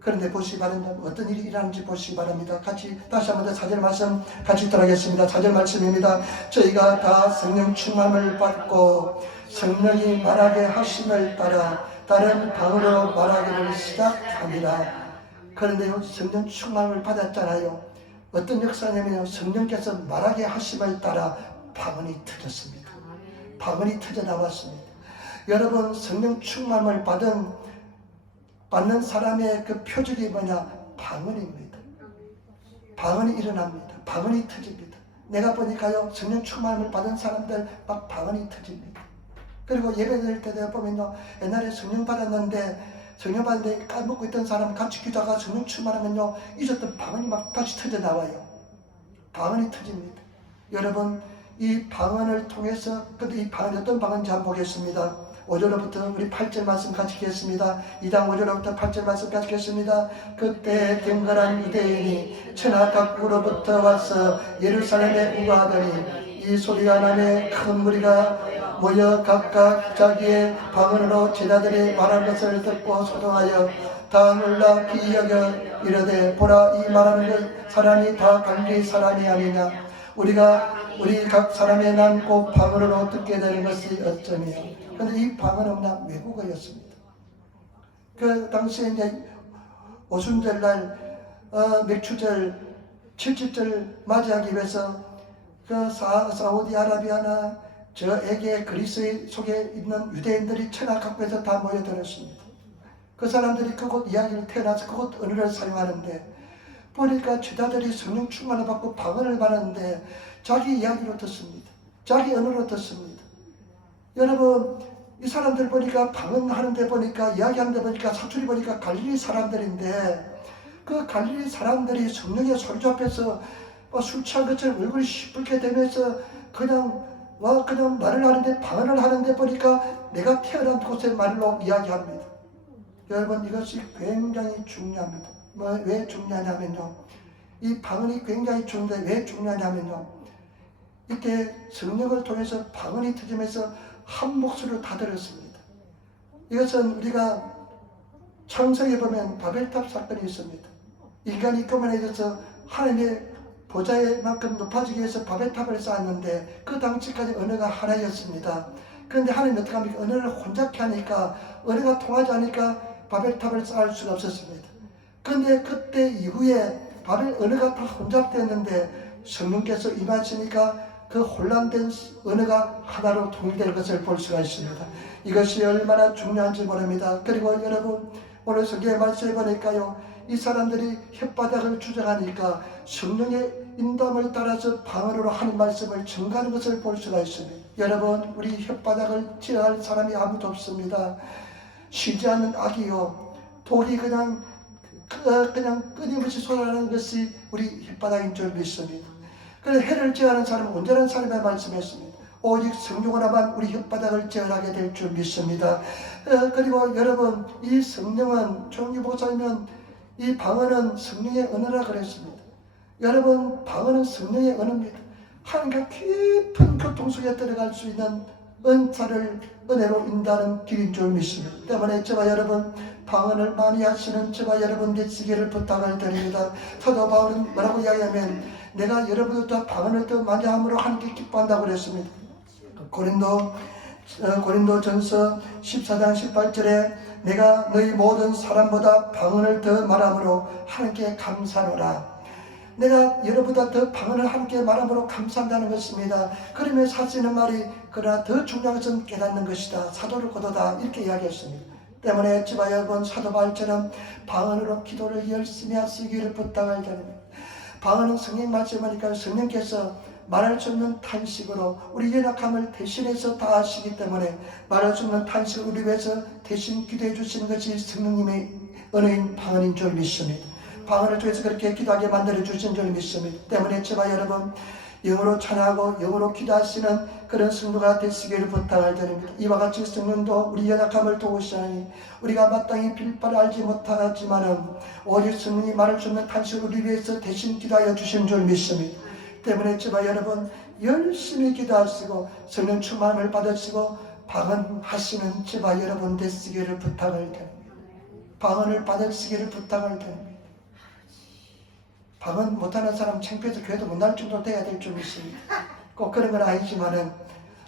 그런데 보시기 바랍니다. 어떤 일이 일어나는지 보시기 바랍니다. 같이 다시 한번 더 4절 말씀 같이 들어가겠습니다. 4절 말씀입니다. 저희가 다 성령 충만을 받고 성령이 말하게 하심을 따라 다른 방으로 말하기를 시작합니다. 그런데요, 성령 충만을 받았잖아요. 어떤 역사냐면요, 성령께서 말하게 하심을 따라 방언이 터졌습니다. 방언이 터져 나왔습니다. 여러분, 성령 충만을 받는 사람의 그 표적이 뭐냐? 방언입니다. 방언이 일어납니다. 방언이 터집니다. 내가 보니까요, 성령 충만을 받은 사람들 막 방언이 터집니다. 그리고 예배 드릴 때도 보면요, 옛날에 성령 받았는데 까먹고 있던 사람 같이 기도하다가 성령 충만하면요, 잊었던 방언이 막 다시 터져 나와요. 방언이 터집니다. 여러분, 이 방언을 통해서, 근데 이 방언이 어떤 방언인지 한번 보겠습니다. 5절로부터 우리 8절 말씀 같이 읽겠습니다. 2장 5절로부터 8절 말씀 같이 읽겠습니다. 그때 댕거란 유대인이 천하 각국으로부터 와서 예루살렘에 우거하더니 이 소리가 나매 큰 무리가 모여 각각 자기의 방언으로 제자들이 말하는 것을 듣고 소동하여 다 놀라 기여겨 이르되 보라 이 말하는 것 사람이 다 갈릴리 사람이 아니냐 우리 각 사람의 난 곧 방언으로 듣게 되는 것이 어쩌며. 그런데 이 방언은 그냥 외국어였습니다. 그 당시에 이제 오순절날 맥추절 70절 맞이하기 위해서 그 사우디아라비아나 저에게 그리스 속에 있는 유대인들이 천하 각국에서 다 모여들었습니다. 그 사람들이 그곳 이야기를 태어나서 그곳 언어를 사용하는데 보니까 제자들이 성령 충만을 받고 방언을 받았는데 자기 이야기로 듣습니다. 자기 언어로 듣습니다. 여러분 이 사람들 보니까 방언하는데 보니까 이야기하는데 보니까 사투리 보니까 갈릴리 사람들인데 그 갈릴리 사람들이 성령의 소리 앞에서 술 취한 것처럼 얼굴이 시뻘게 되면서 그냥 말을 하는데, 방언을 하는데 보니까 내가 태어난 곳의 말로 이야기합니다. 여러분, 이것이 굉장히 중요합니다. 왜 중요하냐면요, 이 방언이 굉장히 중요한데 왜 중요하냐면요, 이때 성령을 통해서 방언이 터지면서 한 목소리로 다 들었습니다. 이것은 우리가 창세기에 보면 바벨탑 사건이 있습니다. 인간이 교만해져서 하나님의 보좌에만큼 높아지기 위해서 바벨탑을 쌓았는데 그 당시까지 언어가 하나였습니다. 그런데 하나님이 어떻게 합니까? 언어를 혼잡케 하니까, 언어가 통하지 않으니까 바벨탑을 쌓을 수가 없었습니다. 그런데 그때 이후에 언어가 다 혼잡되었는데 성령께서 임하시니까 그 혼란된 언어가 하나로 통일될 것을 볼 수가 있습니다. 이것이 얼마나 중요한지 모릅니다. 그리고 여러분, 오늘 성경의 말씀에 보니까요, 이 사람들이 혓바닥을 주장하니까 성령의 인담을 따라서 방언으로 하는 말씀을 증가하는 것을 볼 수가 있습니다. 여러분, 우리 혓바닥을 제어할 사람이 아무도 없습니다. 쉬지 않는 악이요, 독이 그냥 끊임없이 쏟아나는 것이 우리 혓바닥인 줄 믿습니다. 그래서 해를 제어하는 사람은 온전한 사람의 말씀했습니다. 오직 성령으로만 우리 혓바닥을 제어하게 될 줄 믿습니다. 그리고 여러분, 이 성령은, 조용히 보자면 이 방언은 성령의 언어라 그랬습니다. 여러분, 방언은 성령의 언어입니다. 하나님과 깊은 교통 속에 들어갈 수 있는 은사를 은혜로 인다는 길인 줄 믿습니다. 때문에 저와 여러분, 방언을 많이 하시는 저와 여러분 되시기를 부탁을 드립니다. 사도 바울은 뭐라고 이야기하면, 내가 여러분들과 방언을 더 많이 함으로 하나님께 기뻐한다고 그랬습니다. 고린도전서 14장 18절에 내가 너희 모든 사람보다 방언을 더 말함으로 하나님께 감사하노라. 내가 여러분보다 더 방언을 함께 말함으로 감사한다는 것입니다. 그러면서 하시는 말이, 그러나 더 중요한 것은 깨닫는 것이다, 사도를 거두다, 이렇게 이야기했습니다. 때문에 저와 여러분, 사도 바울처럼 방언으로 기도를 열심히 하시기를 부탁을 드립니다. 방언은 성령 말씀하니까 성령께서 말할 수 없는 탄식으로 우리 연약함을 대신해서 다 하시기 때문에 말할 수 없는 탄식을 우리 위해서 대신 기도해 주시는 것이 성령님의 은혜인 방언인 줄 믿습니다. 방언을 통해서 그렇게 기도하게 만들어 주신 줄 믿습니다. 때문에 저와 여러분, 영으로 찬양하고 영으로 기도하시는 그런 성도가 되시기를 부탁을 드립니다. 이와 같이 성령도 우리 연약함을 도우시니 우리가 마땅히 빌 바를 알지 못하지만은 오직 성령이 말할 수 없는 탄식을 우리 위해서 대신 기도하여 주신 줄 믿습니다. 때문에 저와 여러분, 열심히 기도하시고 성령 충만을 받으시고 방언하시는 저와 여러분 되시기를 부탁을 드립니다. 방언을 받으시기를 부탁을 드립니다. 방언 못하는 사람 창피해서 교회도 못 나올 정도 돼야 될 줄 믿습니다. 꼭 그런 건 아니지만은,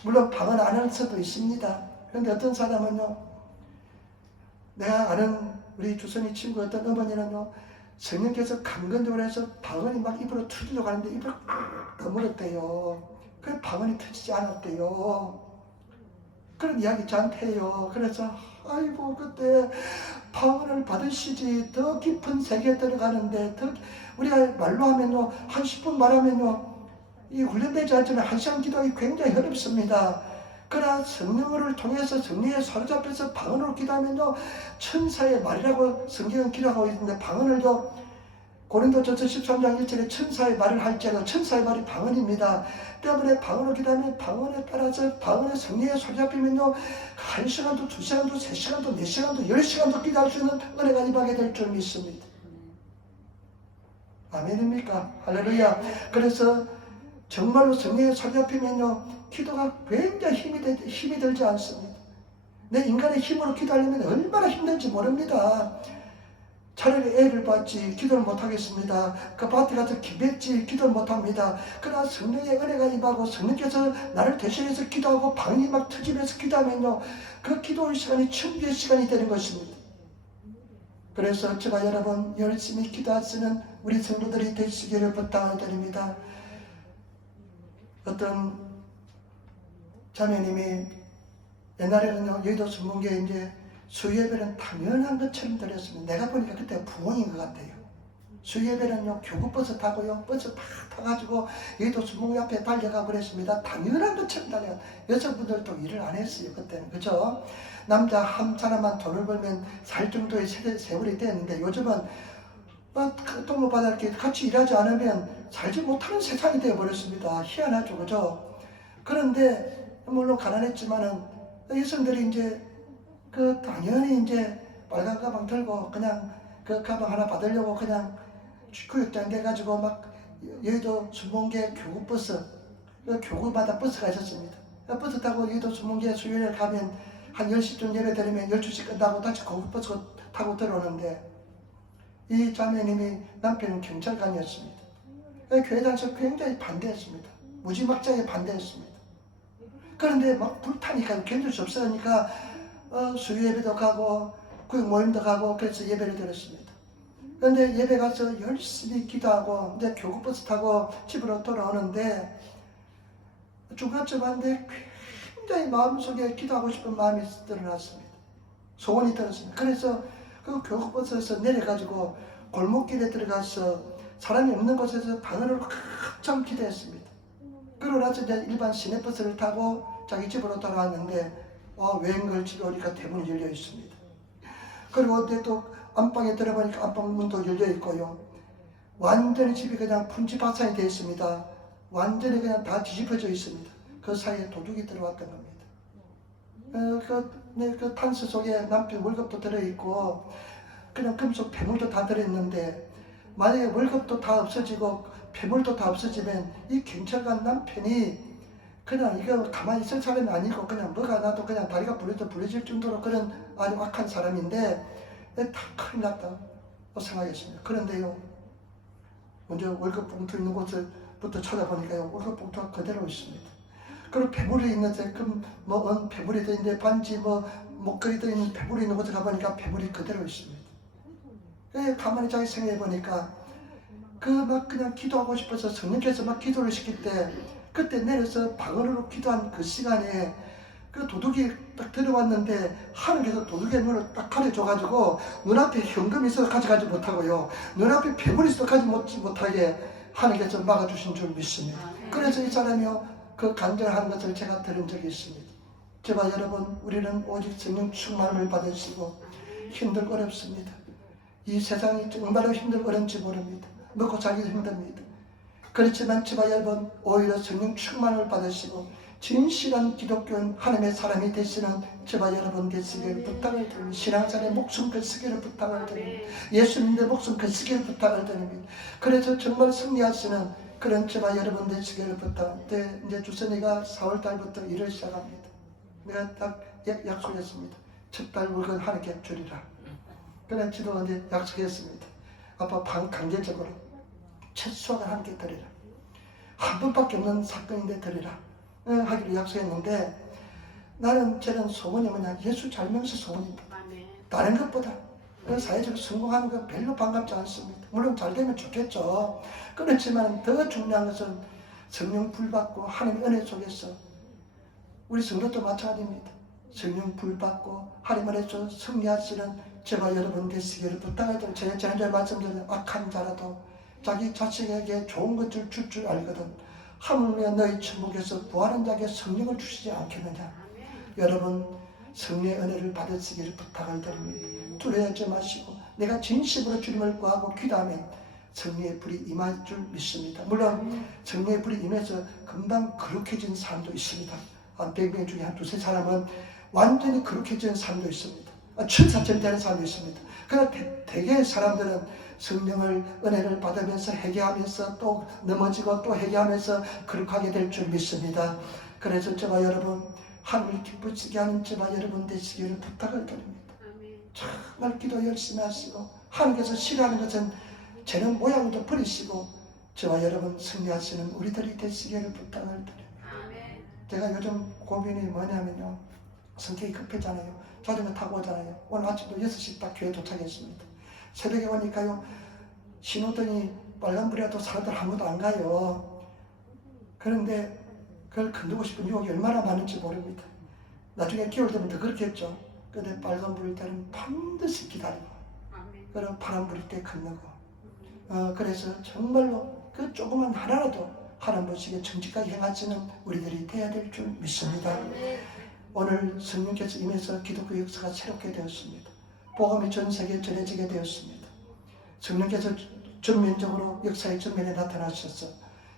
물론 방언 안 할 수도 있습니다. 그런데 어떤 사람은요, 내가 아는 우리 주선이 친구 어떤 어머니는요, 성령께서 강건적으로 해서 방언이 막 입으로 터지려고 하는데 입을 다물었대요. 그래서 방언이 터지지 않았대요. 그런 이야기 저한테요. 그래서 아이고, 그때 방언을 받으시지, 더 깊은 세계에 들어가는데, 더 우리가 말로 하면요, 한 10분 말하면요, 이 훈련되지 않지만 1시간 기도하기 굉장히 어렵습니다. 그러나 성령을 통해서 성령의 사로잡혀서 방언으로 기도하면요, 천사의 말이라고 성경은 기록하고 있는데, 방언을요, 고린도전서 13장 1절에 천사의 말을 할지라도 천사의 말이 방언입니다. 때문에 방언을 기도하면 방언에 따라서 방언의 성령에 사로잡히면요, 1시간도 2시간도 3시간도 4시간도 10시간도 기도할 수 있는 은혜가 임하게 될 줄 믿습니다. 아멘입니까? 할렐루야. 그래서 정말로 성령에 사로잡히면요, 기도가 굉장히 힘이 들지 않습니다. 내 인간의 힘으로 기도하려면 얼마나 힘든지 모릅니다. 차라리 애를 받지 기도를 못하겠습니다. 그 밭에 가서 기백지 기도를 못합니다. 그러나 성령의 은혜가 임하고 성령께서 나를 대신해서 기도하고 방언이 막 터지면서 기도하면요, 그 기도의 시간이 천비의 시간이 되는 것입니다. 그래서 제가 여러분, 열심히 기도하시는 우리 성도들이 되시기를 부탁을 드립니다. 어떤 자매님이 옛날에는요, 여의도 성문교에 이제 수요예배는 당연한 것처럼 드렸습니다. 내가 보니까 그때 부흥인 것 같아요. 수요예배는요, 교구버스 타고요, 버스 팍 타가지고 여의도 성문교 앞에 달려가고 그랬습니다. 당연한 것처럼 달려가. 여성분들도 일을 안 했어요, 그때는. 그죠? 남자 한 사람만 돈을 벌면 살 정도의 세월이 됐는데, 요즘은 동무 바다 이렇게 같이 일하지 않으면 살지 못하는 세상이 되어버렸습니다. 희한하죠, 그죠? 그런데 물론 가난했지만은 여성들이 이제 당연히 이제 빨간 가방 들고 그냥 그 가방 하나 받으려고 그냥 교육장 돼가지고 막 여의도 순봉계 교구버스, 교구마다 버스가 있었습니다. 버스 타고 여의도 순봉계 수요일 가면 한 10시쯤 예배드리면 12시 끝나고 다시 고급버스 타고 들어오는데 이 자매님이 남편은 경찰관이었습니다. 교회장에서 굉장히 반대했습니다. 무지막지하게 반대했습니다. 그런데 막 불타니까 견딜 수 없으니까 수요 예배도 가고 구역 모임도 가고 그래서 예배를 드렸습니다. 그런데 예배 가서 열심히 기도하고 이제 교구버스 타고 집으로 돌아오는데 중간쯤 왔는데 굉장히 마음속에 기도하고 싶은 마음이 드러났습니다. 소원이 들었습니다. 그래서 그 교구버스에서 내려가지고 골목길에 들어가서 사람이 없는 곳에서 방언으로 한참 기도했습니다. 그러고 나서 이제 일반 시내버스를 타고 자기 집으로 돌아왔는데 웬걸 집에 오니까 대문이 열려 있습니다. 그리고 또 안방에 들어보니까 안방 문도 열려 있고요. 완전히 집이 그냥 풍지박산이 되어 있습니다. 완전히 그냥 다 뒤집어져 있습니다. 그 사이에 도둑이 들어왔던 겁니다. 그 탄스 속에 남편 월급도 들어있고 그냥 금속 폐물도 다 들어있는데 만약에 월급도 다 없어지고 폐물도 다 없어지면 이 경찰관 남편이 그냥 이거 가만히 있을 사람이 아니고 그냥 뭐가 나도 그냥 다리가 부러질 정도로 그런 아주 악한 사람인데 다 큰일 났다 생각했습니다. 그런데요, 먼저 월급 봉투 있는 곳을부터 찾아보니까요, 월급 봉투가 그대로 있습니다. 그리고 폐물이 있는데 폐물이 돼 있는데 반지 목걸이 돼 있는 폐물이 있는 곳에 가보니까 폐물이 그대로 있습니다. 가만히 자기 생각해 보니까 막 그냥 기도하고 싶어서 성령께서 막 기도를 시킬 때 그때 내려서 방언으로 기도한 그 시간에 그 도둑이 딱 들어왔는데 하늘에서 도둑의 눈을 딱 가려줘가지고 눈앞에 현금이 있어서 가져가지 못하고요, 눈앞에 폐물이 있어서 가지 못하게 하늘께서 막아주신 줄 믿습니다. 그래서 이 사람이요 그 간절한 것을 제가 들은 적이 있습니다. 제발 여러분, 우리는 오직 성령 충만을 받으시고 힘들고 어렵습니다. 이 세상이 정말로 힘들고 어려운지 모릅니다. 먹고 살기도 힘듭니다. 그렇지만 제발 여러분, 오히려 성령 충만을 받으시고 진실한 기독교인 하나님의 사람이 되시는 제발 여러분 되시기를 부탁을 드립니다. 신앙생활에 목숨 걸쓰기를 부탁을 드립니다. 예수님의 목숨 걸쓰기를 부탁을 드립니다. 그래서 정말 승리하시는 그런 제발 여러분 되시기를 부탁합니다. 이제 주선이가 4월달부터 일을 시작합니다. 내가 딱 약속했습니다. 첫 달 물건 하나께 주리라. 그래 지도 이제 약속했습니다. 아빠 강제적으로 첫 수확을 함께 드리라. 한 번밖에 없는 사건인데 드리라 하기로 약속했는데 저는 소원이 뭐냐, 예수 잘 믿으면서 소원입니다. 다른 것보다 사회적으로 성공하는 거 별로 반갑지 않습니다. 물론 잘 되면 좋겠죠. 그렇지만 더 중요한 것은 성령 불 받고 하나님의 은혜 속에서 우리 성도도 마찬가지입니다. 성령 불 받고 하나님 안에서 승리하시는 제발 여러분 되시기를 부탁을 드립니다. 제가 지난주에 말씀드린 악한 자라도 자기 자식에게 좋은 것을 줄 줄 알거든 하물며 너희 천국에서 구하는 자에게 성령을 주시지 않겠느냐. 여러분 성령의 은혜를 받으시기를 부탁을 드립니다. 두려워하지 마시고 내가 진심으로 주님을 구하고 기도하면 성령의 불이 임할 줄 믿습니다. 물론 성령의 불이 임해서 금방 거룩해진 사람도 있습니다. 한 100명 중에 한 두세 사람은 완전히 거룩해진 사람도 있습니다. 천사처럼 되는 사람도 있습니다. 그러나 대개의 사람들은 성령을 은혜를 받으면서 회개하면서 또 넘어지고 또 회개하면서 거룩하게 될 줄 믿습니다. 그래서 제가 여러분 하나님을 기쁘시게 하는 제가 여러분 되시기를 부탁을 드립니다. 정말 기도 열심히 하시고 하나님께서 싫어하는 것은 죄는 모양도 버리시고 저와 여러분 승리하시는 우리들이 되시기를 부탁을 드립니다. 제가 요즘 고민이 뭐냐면요, 성격이 급하잖아요. 자전거 타고 오잖아요. 오늘 아침도 6시 딱 교회 도착했습니다. 새벽에 오니까요, 신호등이 빨간불이라도 사람들 아무도 안 가요. 그런데 그걸 건너고 싶은 유혹이 얼마나 많은지 모릅니다. 나중에 겨울 되면 더 그렇겠죠. 근데 빨간불일 때는 반드시 기다리고, 그리고 파란불일 때 건너고, 그래서 정말로 그 조그만 하나라도 하나님 보시기에 정직하게 행하시는 우리들이 되어야 될 줄 믿습니다. 오늘 성령께서 임해서 기독교 역사가 새롭게 되었습니다. 복음이 전 세계에 전해지게 되었습니다. 성령께서 전면적으로 역사의 전면에 나타나셔서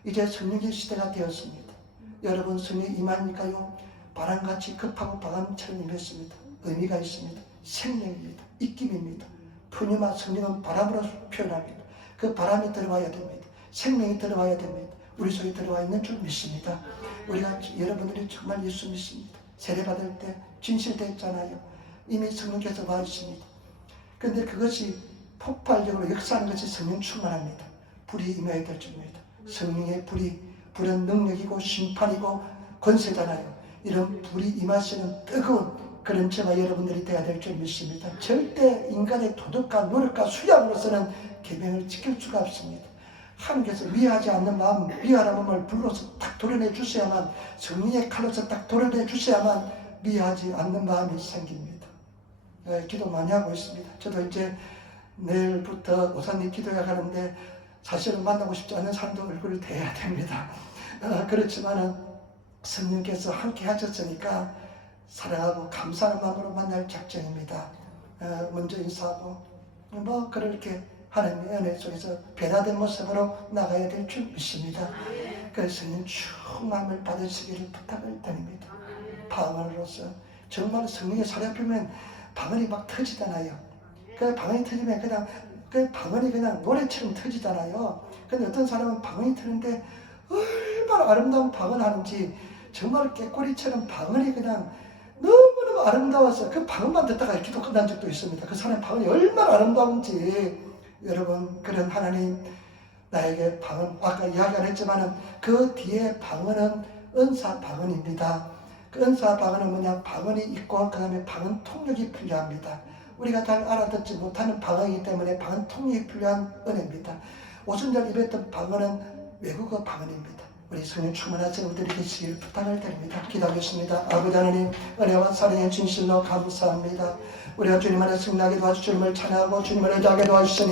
이제 성령의 시대가 되었습니다. 여러분 성령 임하니까요 바람같이 급하고 바람처럼 임했습니다. 의미가 있습니다. 생명입니다. 입김입니다. 푸뉴마 성령은 바람으로 표현합니다. 그 바람이 들어와야 됩니다. 생명이 들어와야 됩니다. 우리 속에 들어와 있는 줄 믿습니다. 우리가 여러분들이 정말 예수 믿습니다. 세례받을 때 진실됐잖아요. 이미 성령께서 와 있습니다. 그런데 그것이 폭발적으로 역사하는 것이 성령 충만합니다. 불이 임해야 될 줄입니다. 성령의 불은 능력이고 심판이고 권세잖아요. 이런 불이 임하시는 뜨거운 그런 저와 여러분들이 되어야 될 줄 믿습니다. 절대 인간의 도덕과 노력과 수양으로서는 계명을 지킬 수가 없습니다. 하나님께서 미워하지 않는 마음, 미워하는 마음을 불로서 딱 도려내 주셔야만, 성령의 칼로서 딱 도려내 주셔야만 미워하지 않는 마음이 생깁니다. 기도 많이 하고 있습니다. 저도 이제 내일부터 오사님 기도회 가는데 사실은 만나고 싶지 않은 사람도 얼굴을 대해야 됩니다. 그렇지만은 성령께서 함께 하셨으니까 사랑하고 감사하는 마음으로 만날 작정입니다. 먼저 인사하고 뭐 그렇게 하나님의 은혜 속에서 변화된 모습으로 나가야 될 줄 믿습니다. 그래서 성령 충만을 받으시기를 부탁을 드립니다. 방언으로서 정말 성령의 사례 보면 방언이 막 터지잖아요. 그 방언이 터지면 그냥 그 방언이 그냥 노래처럼 터지잖아요. 근데 어떤 사람은 방언이 트는데 얼마나 아름다운 방언하는지 정말 깨꼬리처럼 방언이 그냥 너무너무 아름다워서 그 방언만 듣다가 기도 끝난 적도 있습니다. 그 사람의 방언이 얼마나 아름다운지. 여러분 그런 하나님 나에게 방언 아까 이야기를 했지만은 그 뒤에 방언은 은사 방언입니다. 그 은사 방언은 뭐냐 방언이 있고 그 다음에 방언 통역이 필요합니다. 우리가 잘 알아듣지 못하는 방언이기 때문에 방언 통역이 필요한 은혜입니다. 오순절 입했던 방언은 외국어 방언입니다. 우리 성령 충만하신 우리들이 계시길 부탁을 드립니다. 기도하겠습니다. 아버지 하나님 은혜와 사랑의 진실로 감사합니다. 우리가 주님 안에 승리하게 도와주시는 주님을 찬양하고 주님을 의지하게 도와주시니